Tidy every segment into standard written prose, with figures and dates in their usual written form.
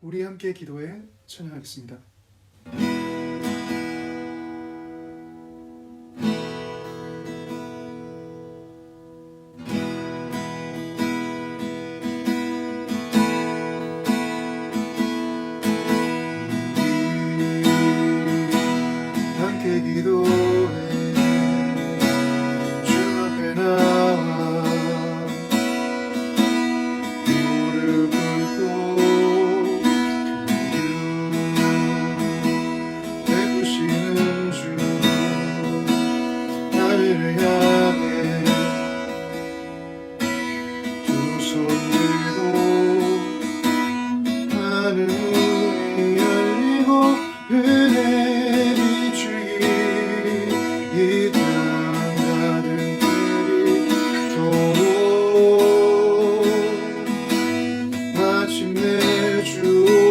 우리 함께 기도해 찬양하겠습니다. 함께 기도해 주 앞에 나와 무릎 꿇고 베푸시는 주 하늘을 향해 두 손 들고 하늘 문이 열리고 은혜 비추기 이 땅 가득 드리도록 마침내 주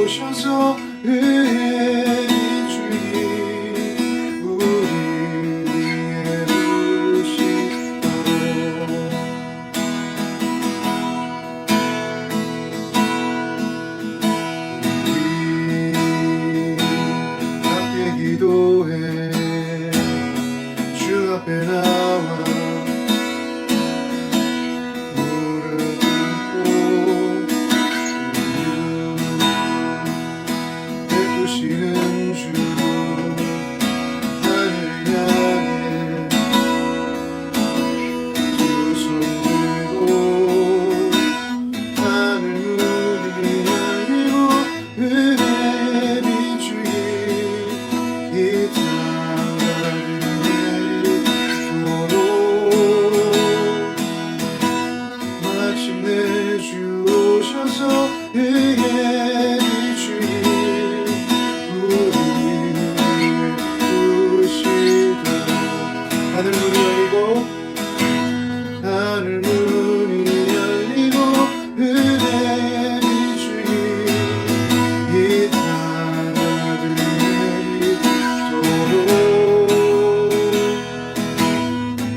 오셔서 은혜 비추기 우리 위해 부르시도록 함께 기도해 주 앞에 나와 무릎 꿇고 베푸시는 주 하늘을 향해 두 손 들고 하늘 문이 열리고 은혜 비추기 이 땅 가득 내리도록 마침내 주 오셔서 은혜 비추기 우리 위해 부르시도록 하늘 문이 열리고 하늘 문이 열리고 은혜 비추기 이 땅 가득 내리도록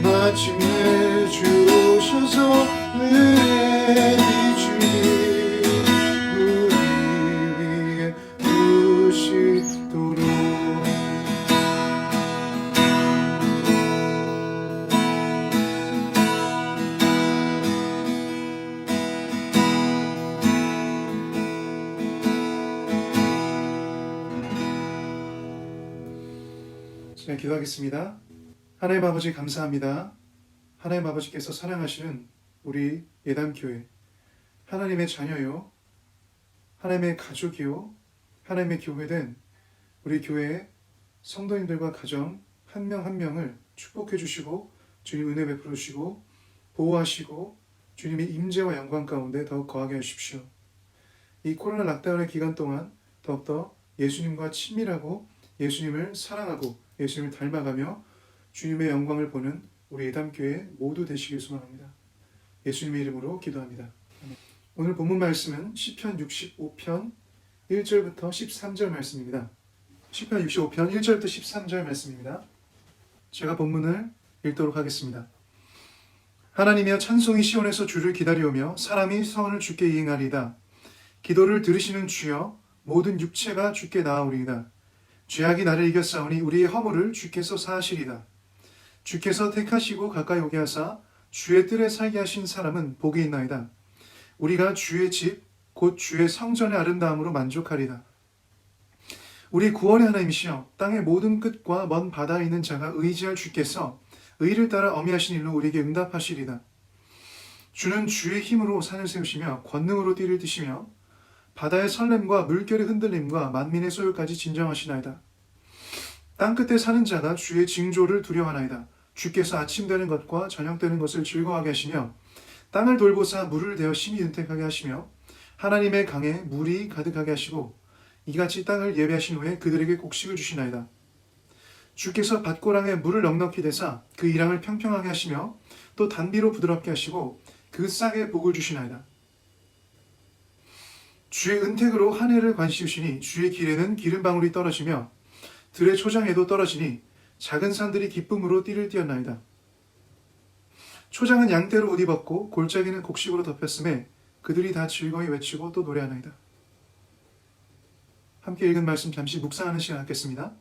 마침내 주 오셔서 은혜 비추기 우리 위해 부르시도록 자, 기도하겠습니다. 하나님 아버지 감사합니다. 하나님 아버지께서 사랑하시는 우리 예담교회 하나님의 자녀요 하나님의 가족이요 하나님의 교회된 우리 교회의 성도님들과 가정 한 명 한 명을 축복해 주시고 주님 은혜 베풀어 주시고 보호하시고 주님의 임재와 영광 가운데 더욱 거하게 하십시오. 이 코로나 락다운의 기간 동안 더욱더 예수님과 친밀하고 예수님을 사랑하고 예수님을 닮아가며 주님의 영광을 보는 우리 예담교회 모두 되시길 소망합니다. 예수님의 이름으로 기도합니다. 오늘 본문 말씀은 시편 65편 1절부터 13절 말씀입니다. 시편 65편 1절부터 13절 말씀입니다. 제가 본문을 읽도록 하겠습니다. 하나님이여 찬송이 시온에서 주를 기다리오며 사람이 서원을 주께 이행하리이다. 기도를 들으시는 주여 모든 육체가 주께 나아오리이다. 죄악이 나를 이겼사오니 우리의 허물을 주께서 사하시리다. 주께서 택하시고 가까이 오게 하사 주의 뜰에 살게 하신 사람은 복이 있나이다. 우리가 주의 집 곧 주의 성전의 아름다움으로 만족하리다. 우리 구원의 하나님이시여 땅의 모든 끝과 먼 바다에 있는 자가 의지할 주께서 의를 따라 어미하신 일로 우리에게 응답하시리다. 주는 주의 힘으로 산을 세우시며 권능으로 띠를 뜨시며 바다의 설렘과 물결의 흔들림과 만민의 소요까지 진정하시나이다. 땅끝에 사는 자가 주의 징조를 두려워하나이다. 주께서 아침 되는 것과 저녁 되는 것을 즐거워하게 하시며 땅을 돌보사 물을 대어 심히 윤택하게 하시며 하나님의 강에 물이 가득하게 하시고 이같이 땅을 예배하신 후에 그들에게 곡식을 주시나이다. 주께서 밭고랑에 물을 넉넉히 대사 그 이랑을 평평하게 하시며 또 단비로 부드럽게 하시고 그 싹에 복을 주시나이다. 주의 은택으로 하늘을 관시우시니 주의 길에는 기름방울이 떨어지며 들의 초장에도 떨어지니 작은 산들이 기쁨으로 띠를 띄었나이다. 초장은 양떼로 옷 입었고 골짜기는 곡식으로 덮였음에 그들이 다 즐거이 외치고 또 노래하나이다. 함께 읽은 말씀 잠시 묵상하는 시간 갖겠습니다.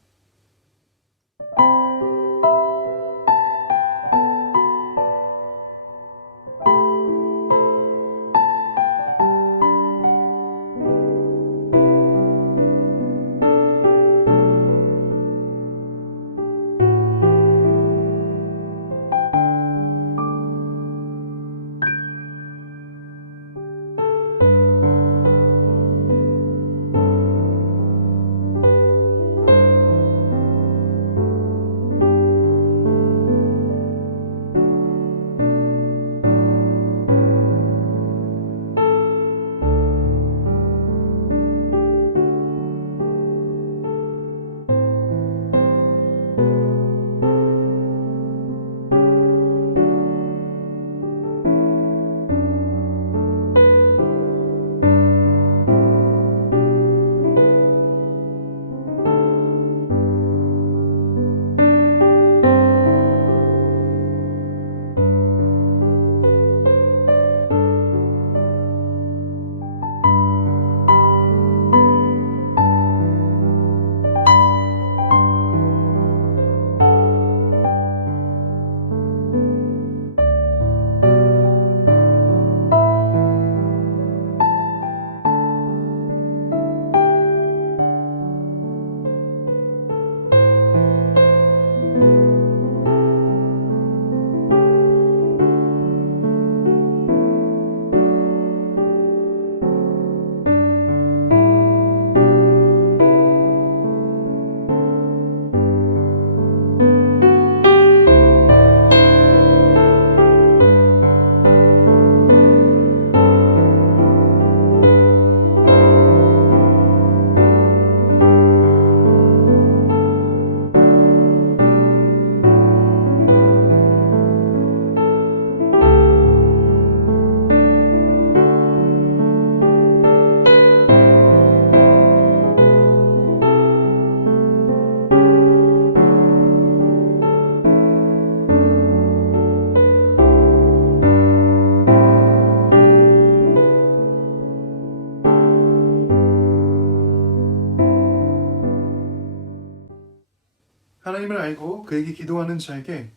하나님을 알고 그에게 기도하는 자에게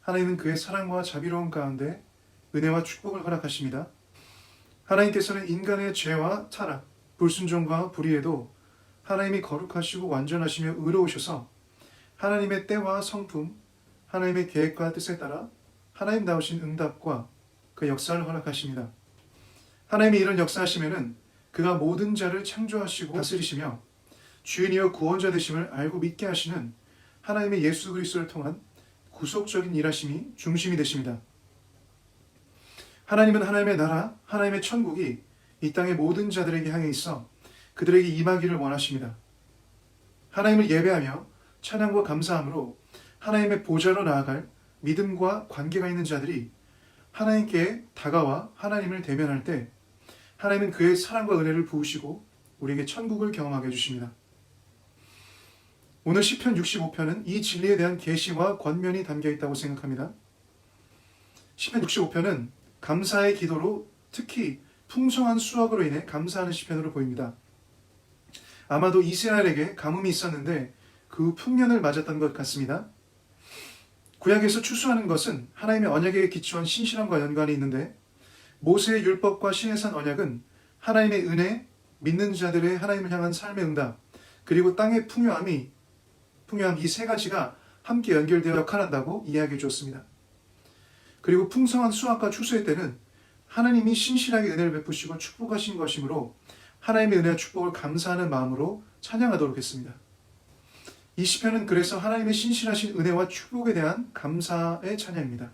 하나님은 그의 사랑과 자비로움 가운데 은혜와 축복을 허락하십니다. 하나님께서는 인간의 죄와 타락, 불순종과 불의에도 하나님이 거룩하시고 완전하시며 의로우셔서 하나님의 때와 성품, 하나님의 계획과 뜻에 따라 하나님다우신 응답과 그 역사를 허락하십니다. 하나님이 이런 역사하시면은 그가 모든 자를 창조하시고 다스리시며 주인이여 구원자 되심을 알고 믿게 하시는 하나님의 예수 그리스도를 통한 구속적인 일하심이 중심이 되십니다. 하나님은 하나님의 나라, 하나님의 천국이 이 땅의 모든 자들에게 향해 있어 그들에게 임하기를 원하십니다. 하나님을 예배하며 찬양과 감사함으로 하나님의 보좌로 나아갈 믿음과 관계가 있는 자들이 하나님께 다가와 하나님을 대면할 때 하나님은 그의 사랑과 은혜를 부으시고 우리에게 천국을 경험하게 해주십니다. 오늘 시편 65편은 이 진리에 대한 계시와 권면이 담겨 있다고 생각합니다. 시편 65편은 감사의 기도로 특히 풍성한 수확으로 인해 감사하는 시편으로 보입니다. 아마도 이스라엘에게 가뭄이 있었는데 그 풍년을 맞았던 것 같습니다. 구약에서 추수하는 것은 하나님의 언약에 기초한 신실함과 연관이 있는데 모세의 율법과 신의 산 언약은 하나님의 은혜, 믿는 자들의 하나님을 향한 삶의 응답, 그리고 땅의 풍요함 이 세 가지가 함께 연결되어 역할한다고 이야기해 주었습니다. 그리고 풍성한 수확과 추수의 때는 하나님이 신실하게 은혜를 베푸시고 축복하신 것이므로 하나님의 은혜와 축복을 감사하는 마음으로 찬양하도록 했습니다. 이 시편은 그래서 하나님의 신실하신 은혜와 축복에 대한 감사의 찬양입니다.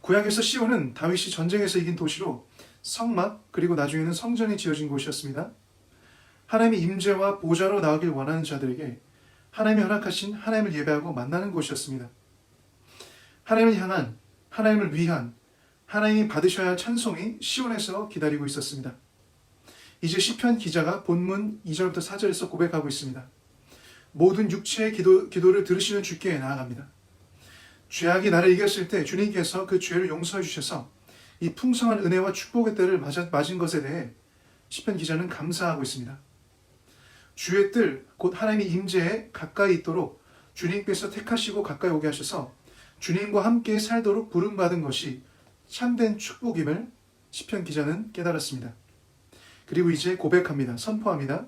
구약에서 시온은 다윗이 전쟁에서 이긴 도시로 성막 그리고 나중에는 성전이 지어진 곳이었습니다. 하나님의 임재와 보좌로 나오길 원하는 자들에게 하나님이 허락하신 하나님을 예배하고 만나는 곳이었습니다. 하나님을 향한, 하나님을 위한, 하나님이 받으셔야 할 찬송이 시온에서 기다리고 있었습니다. 이제 시편 기자가 본문 2절부터 4절에서 고백하고 있습니다. 모든 육체의 기도를 들으시는 주께 나아갑니다. 죄악이 나를 이겼을 때 주님께서 그 죄를 용서해 주셔서 이 풍성한 은혜와 축복의 때를 맞은 것에 대해 시편 기자는 감사하고 있습니다. 주의 뜰, 곧 하나님의 임재에 가까이 있도록 주님께서 택하시고 가까이 오게 하셔서 주님과 함께 살도록 부름받은 것이 참된 축복임을 시편 기자는 깨달았습니다. 그리고 이제 고백합니다. 선포합니다.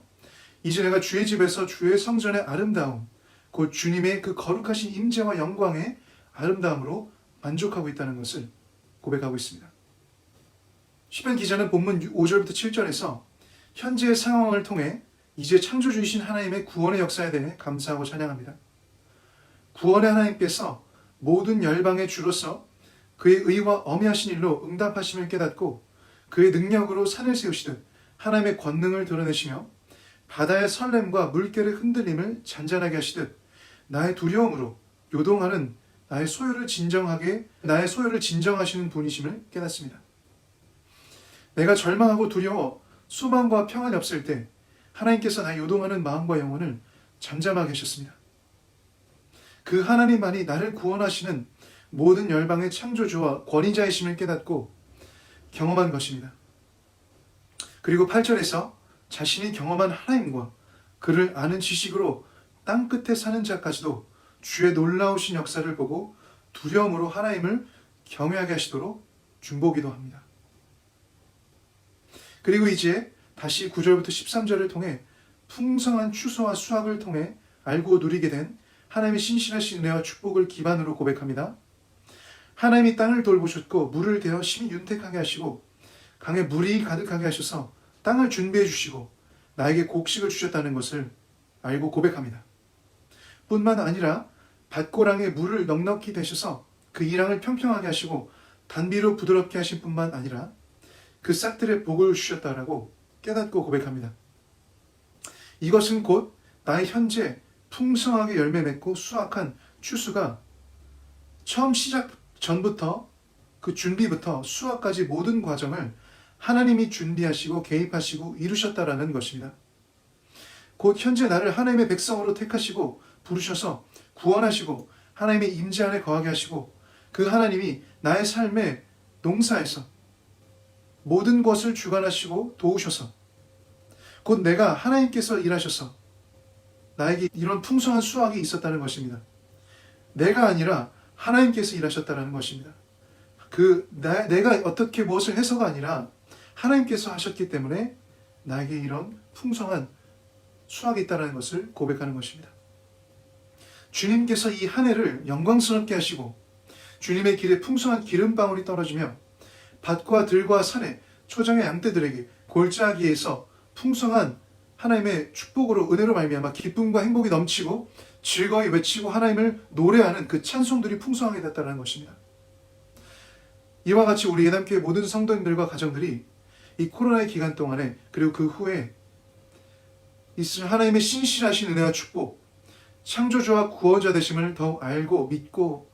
이제 내가 주의 집에서 주의 성전의 아름다움, 곧 주님의 그 거룩하신 임재와 영광의 아름다움으로 만족하고 있다는 것을 고백하고 있습니다. 시편 기자는 본문 5절부터 7절에서 현재의 상황을 통해 이제 창조주이신 하나님의 구원의 역사에 대해 감사하고 찬양합니다. 구원의 하나님께서 모든 열방의 주로서 그의 의와 어미하신 일로 응답하심을 깨닫고 그의 능력으로 산을 세우시듯 하나님의 권능을 드러내시며 바다의 설렘과 물결의 흔들림을 잔잔하게 하시듯 나의 두려움으로 요동하는 나의 소요를 진정하시는 분이심을 깨닫습니다. 내가 절망하고 두려워 소망과 평안이 없을 때 하나님께서 나의 요동하는 마음과 영혼을 잠잠하게 하셨습니다. 그 하나님만이 나를 구원하시는 모든 열방의 창조주와 권위자이심을 깨닫고 경험한 것입니다. 그리고 8절에서 자신이 경험한 하나님과 그를 아는 지식으로 땅끝에 사는 자까지도 주의 놀라우신 역사를 보고 두려움으로 하나님을 경외하게 하시도록 중보기도 합니다. 그리고 이제 다시 9절부터 13절을 통해 풍성한 추수와 수확을 통해 알고 누리게 된 하나님의 신실하신 은혜와 축복을 기반으로 고백합니다. 하나님이 땅을 돌보셨고 물을 대어 심히 윤택하게 하시고 강에 물이 가득하게 하셔서 땅을 준비해 주시고 나에게 곡식을 주셨다는 것을 알고 고백합니다. 뿐만 아니라 밭고랑에 물을 넉넉히 대셔서 그 이랑을 평평하게 하시고 단비로 부드럽게 하신 뿐만 아니라 그 싹들의 복을 주셨다라고 깨닫고 고백합니다. 이것은 곧 나의 현재 풍성하게 열매 맺고 수확한 추수가 처음 시작 전부터 그 준비부터 수확까지 모든 과정을 하나님이 준비하시고 개입하시고 이루셨다라는 것입니다. 곧 현재 나를 하나님의 백성으로 택하시고 부르셔서 구원하시고 하나님의 임재 안에 거하게 하시고 그 하나님이 나의 삶의 농사에서 모든 것을 주관하시고 도우셔서 곧 내가 하나님께서 일하셔서 나에게 이런 풍성한 수확이 있었다는 것입니다. 내가 아니라 하나님께서 일하셨다는 것입니다. 내가 어떻게 무엇을 해서가 아니라 하나님께서 하셨기 때문에 나에게 이런 풍성한 수확이 있다는 것을 고백하는 것입니다. 주님께서 이 한 해를 영광스럽게 하시고 주님의 길에 풍성한 기름방울이 떨어지며 밭과 들과 산에 초장의 양떼들에게 골짜기에서 풍성한 하나님의 축복으로 은혜로 말미암아 기쁨과 행복이 넘치고 즐거이 외치고 하나님을 노래하는 그 찬송들이 풍성하게 됐다는 것입니다. 이와 같이 우리 예담교회 모든 성도님들과 가정들이 이 코로나의 기간 동안에 그리고 그 후에 있을 하나님의 신실하신 은혜와 축복, 창조주와 구원자 되심을 더욱 알고 믿고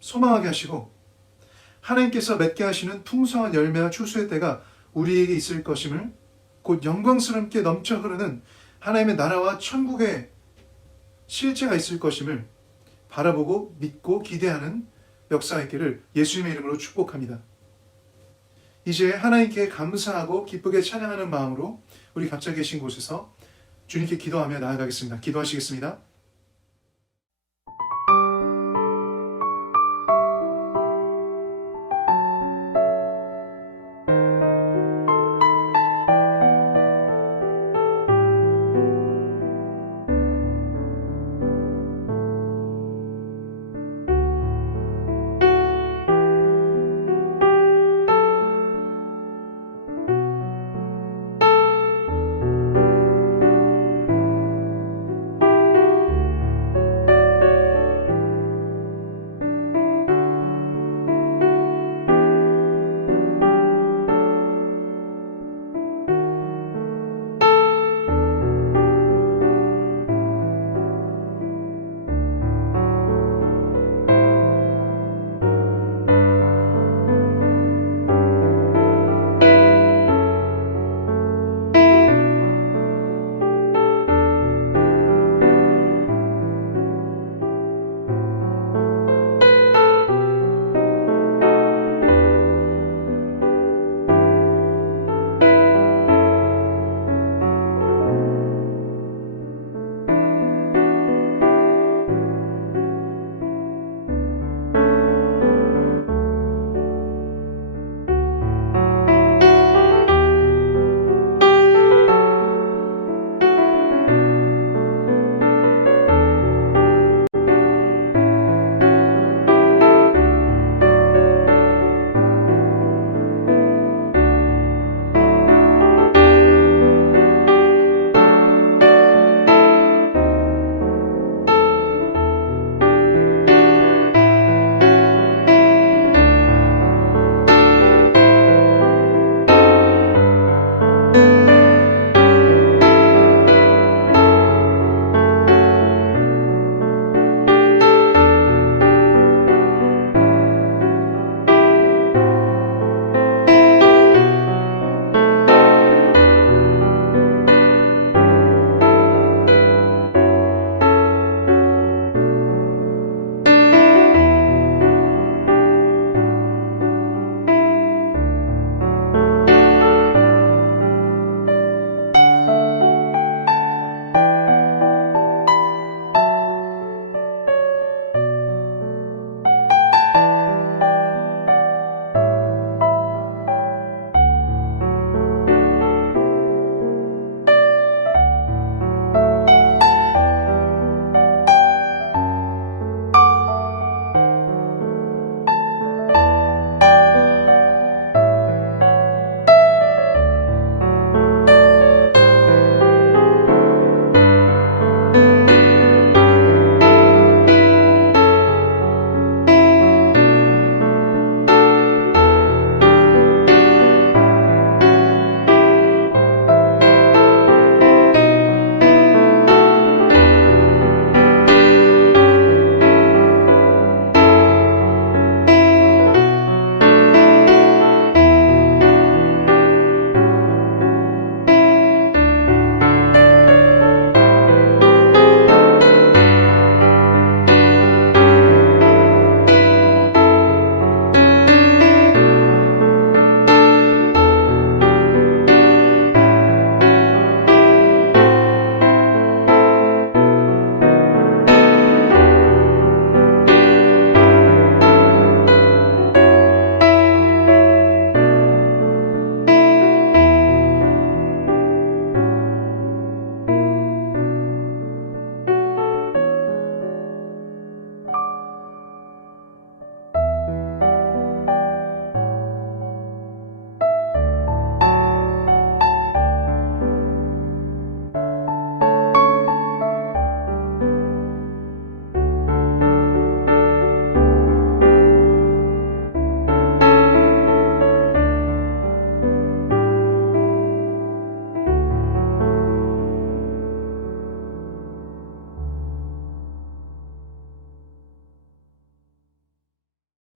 소망하게 하시고 하나님께서 맺게 하시는 풍성한 열매와 추수의 때가 우리에게 있을 것임을 곧 영광스럽게 넘쳐 흐르는 하나님의 나라와 천국의 실제가 있을 것임을 바라보고 믿고 기대하는 역사가 있기를 예수님의 이름으로 축복합니다. 이제 하나님께 감사하고 기쁘게 찬양하는 마음으로 우리 각자 계신 곳에서 주님께 기도하며 나아가겠습니다. 기도하시겠습니다.